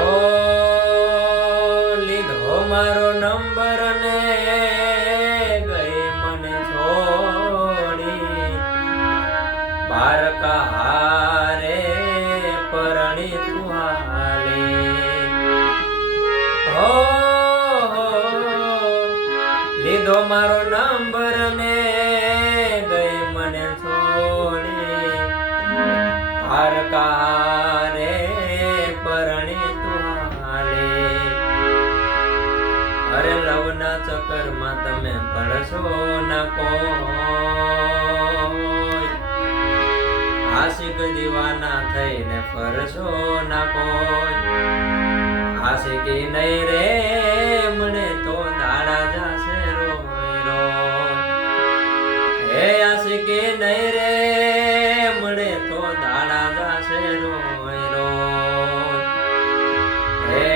ઓ લીધો મારો નંબર ને ગઈ મને છોડી, બાર કહારે પરણી તું હાલી. હો લીધો મારો નંબર ને ગઈ મને છોડી, બાર કહારે પરણી તું હાલી. અરે લવના ચક્કરમાં તમે ભળશો ના કોઈ, આશિક દીવાના થઈને ફરશો ના કોઈ. આશિકી નહીં રે મને તો દાડા જાશે રોય રોય. હે આશિકી નહીં રે મને તો દાડા જાશે રોય રોય. હે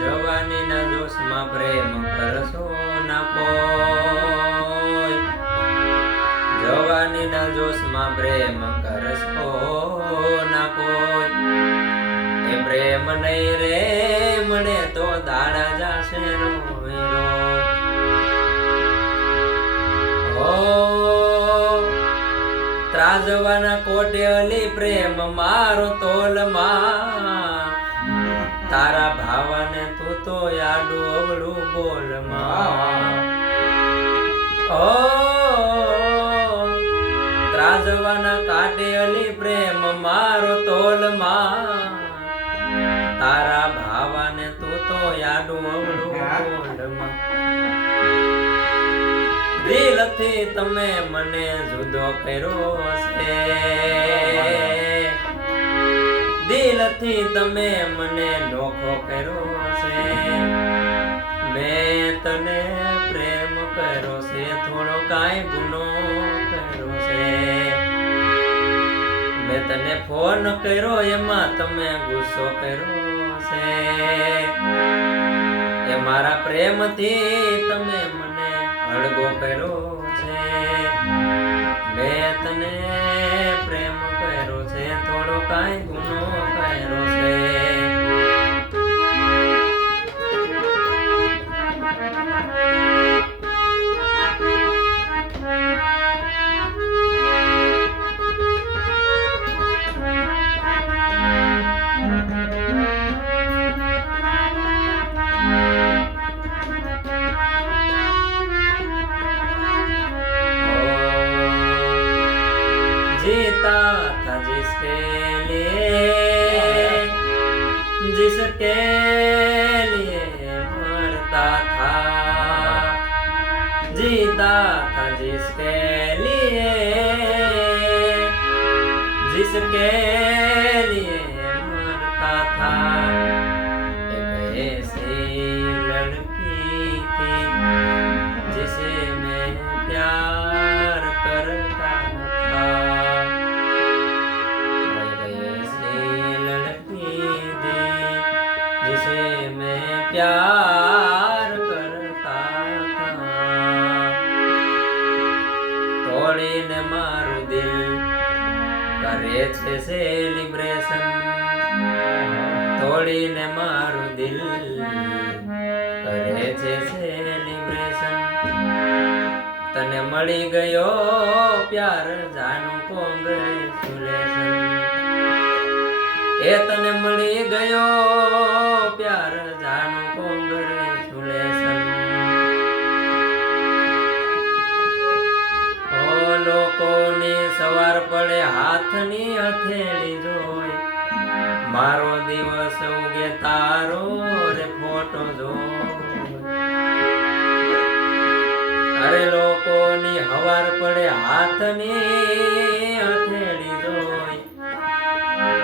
જવાનીના જોશમાં પ્રેમ કરશો ના કોઈ, જવાનીના જોશમાં પ્રેમ કરશો ના કોઈ. એ પ્રેમ નહીં રે મને તો દાડા જાશે રોય રોય. હો ત્રાજવાના કોટે અલી પ્રેમ મારો તોલમાં, તારા ભાવાને તું તો આડું અવળું બોલમાં. ઓ ત્રાજવાના કાટે અલી પ્રેમ મારો તોલમાં, તારા ભાવાને તું તો આડું અવળું બોલમાં. દિલથી તમે મને જુદો કર્યો છે, દિલથી તમે મને નોખો કર્યો છે. મેં તને પ્રેમ કર્યો છે, થોડો કાંઈ ગુનો કર્યો છે. મેં તને ફોન કર્યો એમાં તમે ગુસ્સો કર્યો છે. એ મારા પ્રેમથી તમે મને અડગો કર્યો છે. મેં તને પ્રેમ કર્યો છે, થોડો કાંઈ ગુનો કર્યો છે. जीता था जिसके लिए मरता था, जीता था जिसके लिए मरता था. एक ऐसी लड़की थी जिसे मैं प्यार करता था. जिसे मैं प्यार करता था. તોડીને મારું દિલ કરે છે સેલિબ્રેશન, તોડીને મારું દિલ કરે છે સેલિબ્રેશન. તને મળી ગયો પ્યાર જાનું કોંગ્રેચ્યુલેશન. એ તને મળી ગયો પ્યાર જાનું કોંગ્રેચ્યુલેશન. ઓ લોકોની સવાર પડે હાથની હથેળી જોઈ, મારો દિવસ ઉગે તારો રે ફોટો જોઈ. અરે લોકોની હવાર પડે હાથની હથેળી જોઈ,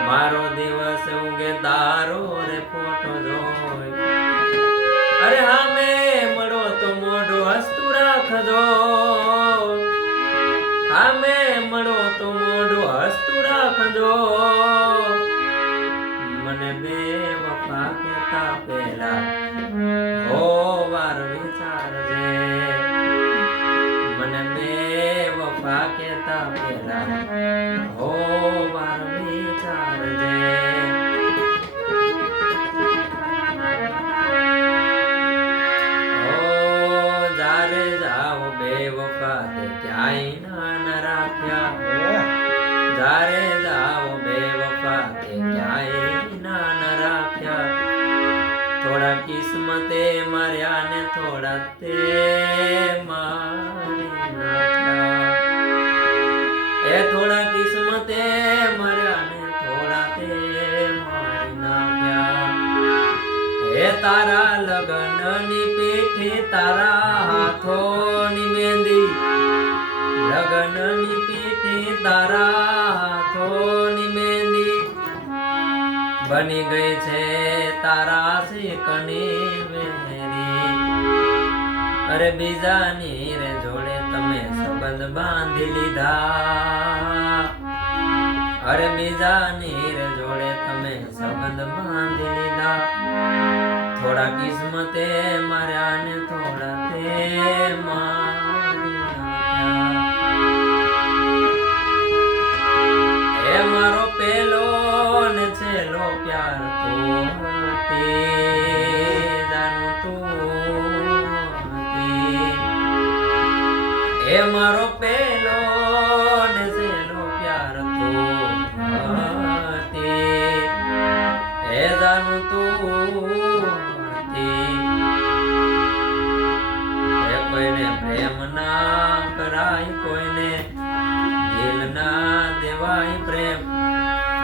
મારો દિવસ ઉગે તારો રે ફોટો જોઈ. અરે હામે મળો તો મોઢું હસતું રાખજો, હામે મળો તો મોઢું હસતું રાખજો. મને બે વફા કહેતા પહેલા હો વાર વિચારજે. મને બે વફા કહેતા પહેલા હો વાર વિચારજે. જ્યારે જાઓ બેવફા તે ક્યાંય ના ન રાખ્યા. થોડા કિસ્મતે માર્યા ને થોડા તે મારી નાખ્યા. એ થોડા કિસ્મતે માર્યા ને થોડા તે મારી નાખ્યા. એ તારા લગનની પીઠી તારા હાથોની મહેંદી, લગનની પીઠી તારા હાથોની મહેંદી બની ગઈ છે તારા શીકની વેરી. અરે બીજાની રે જોડે તમે સંબંધ બાંધી લીધા. અરે બીજાની રે જોડે તમે સંબંધ બાંધી લીધા. થોડા કિસ્મતે માર્યા ને થોડા તે મારી નાખ્યા. એ મારો પેલો ને છેલ્લો પ્યાર તો જાનું તું હતી. એ મારો પેલો ને છેલ્લો પ્યાર તો હતી. એ જાનું તું હતી. એ કોઈને પ્રેમ ના કરાય, કોઈને દિલ ના દેવાય પ્રેમ.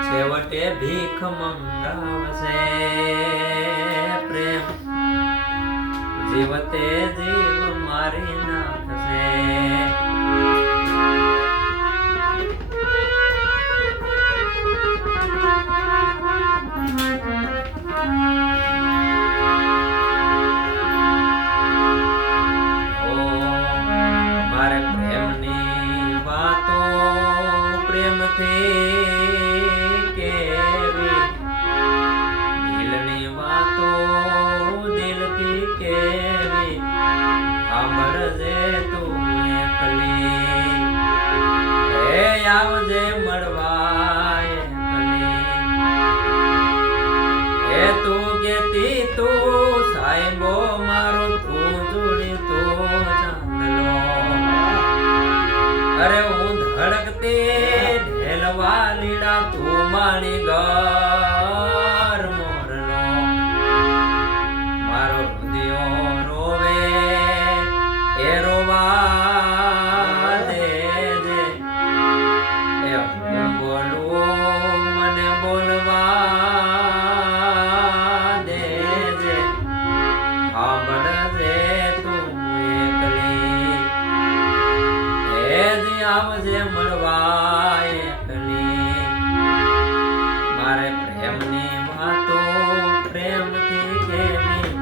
છેવટે ભીખ મંગાવશે પ્રેમ. જીવતે જીવ મારી નાખશે. મારે પ્રેમની વાતો પ્રેમથી કેવી, દિલની વાતો દિલથી કેવી. સાંભળજે તું એકલી, એ આવજે મળવા એકલી. એ તું કેતી તું સાહેબો મારો, તું જોડી તું ચાંદલો. અરે હું ધડકતી ઢેલવા લીડા, તું મારી ઘર મોરલો. મારો હૃદયો રોવે એ રોવા દેજે. એ હું બોલું મને બોલવા દેજે. સાંભળજે તું એકલી, એ જ આવજે મળવા એકલી. મારે પ્રેમની વાતો પ્રેમથી કેવી,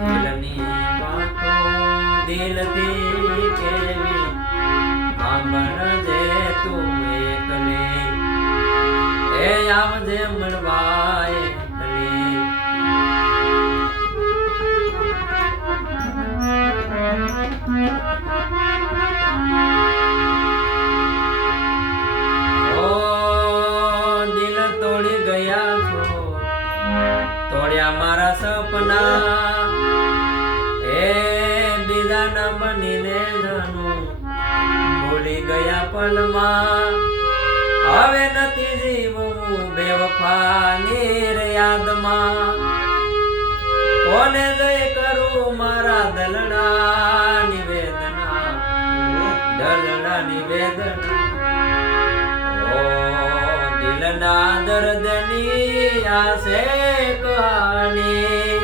દિલની વાતો દિલથી કેવી. સાંભળજે તું એકલી, એ આવજે મળવા એકલી. દિલ તોડી ગયા છો, તોડ્યા મારા સપના. એ બીજાના બનીને જાનું ભૂલી ગયા પલમાં. હવે નથી જીવવું બેવફાની રે યાદમાં. કોને જય કરું મારા દલડા નિવેદના, દલડા નિવેદના. ઓ દિલના દર્દની આ છે કહાની.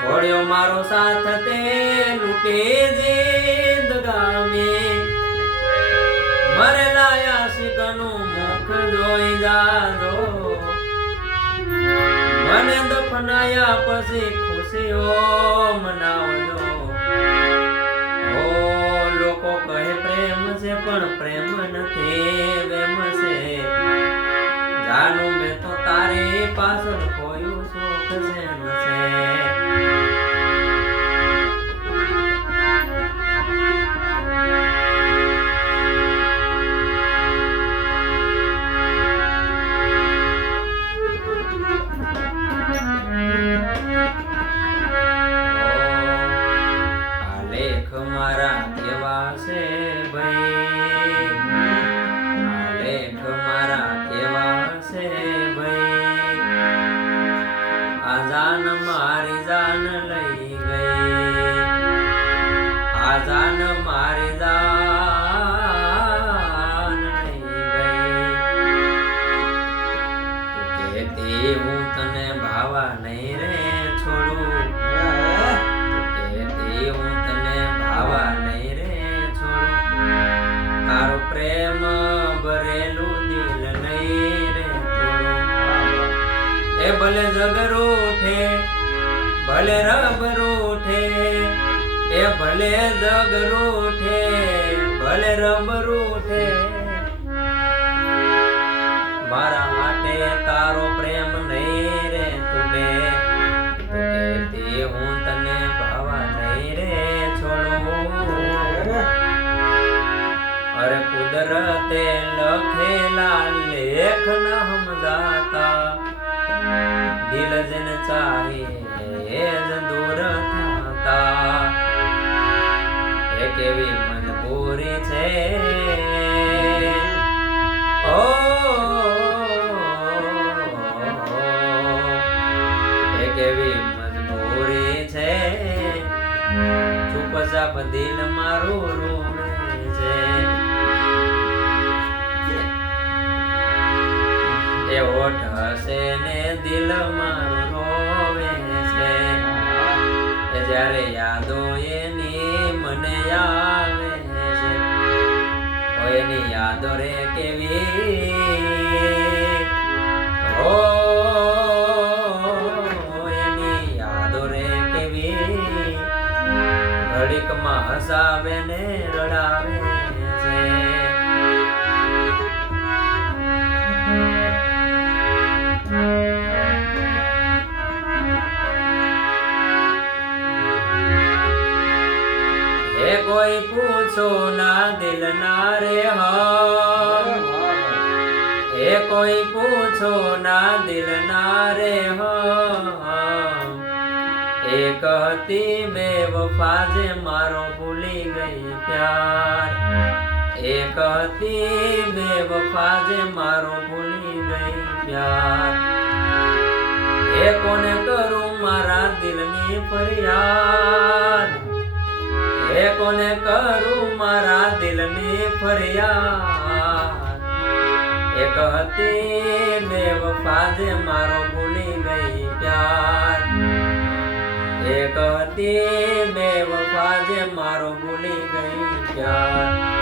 છોડ્યો મારો સાથ તે લૂટી જિંદગામી. મરેલા આશિકનું મુખ જોઈ જાજો. મને દફનાયા પછી ખુશીઓ મનાવજો. ઓ લોકો કહે પ્રેમ છે પણ પ્રેમ નથી વેમ છે. જાનું મેં તો તારી પાછળ ખોયું સુખ છે છે. એ ભલે જગ રૂઠે ભલે રબ રૂઠે એ ભલે જગ રૂઠે ભલે રબ રૂઠે મારા માટે તારો પ્રેમ નહીં રે તૂટે હું તને ભાવા નહીં રે છોડું અરે કુદરતે લખેલા લેખ ન સમજાતા દિલ જન ચાહે એ જ દૂર થતા એ કેવી મજબૂરી છે ઓ એ કેવી મજબૂરી છે ચૂપચાપ દિલ મારું રોવે છે એ ઓઠ હશે ને દિલ મારું રોવે છે એ જ્યારે યાદો એની મને આવે છે ઓ એની યાદો રે કેવી ઓ એની યાદો રે કેવી ઘડીકમાં હસાવે ને રડાવે છે એ કોઈ પૂછો ના દિલ ના રે હમ એ કોઈ પૂછો ના દિલ ના રે હમ એક હતી બેવફા જે મારો ભૂલી ગઈ પ્યાર એક હતી બેવફા જે મારો ભૂલી ગઈ પ્યાર એ કોને કરું મારા દિલની ફરિયાદ એ કોને કરું મારા દિલની ફરિયાદ એક હતી બેવફા જે મારો ભૂલી ગઈ પ્યાર એક હતી બેવફા જે મારો ભૂલી ગઈ પ્યાર